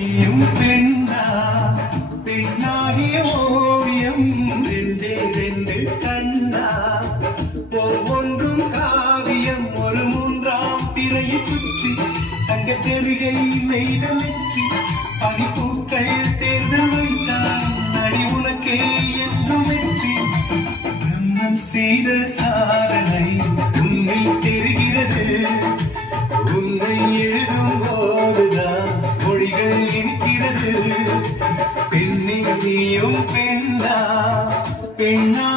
பெண்ணா பெண்ணாகிய ஓவியம் ரெண்டே ரெண்டு கண்ணா ஒவ்வொன்றும் காவியம் ஒரு மூன்றாம் பிறையை சுற்றி தங்க செருகை மெய்த மெற்றி பனிப்பூக்கள் தேர்தல் வைத்தான் அடி உனக்கே என்றும் வெற்றி பிரம்மன் செய்த சாதனை உன்னில் தெரிகிறது உன்னை எழுதும் போதுதான் மொழிகள் இருக்கிறது பெண்ணே நீயும் பெண்ணா பெண்ணா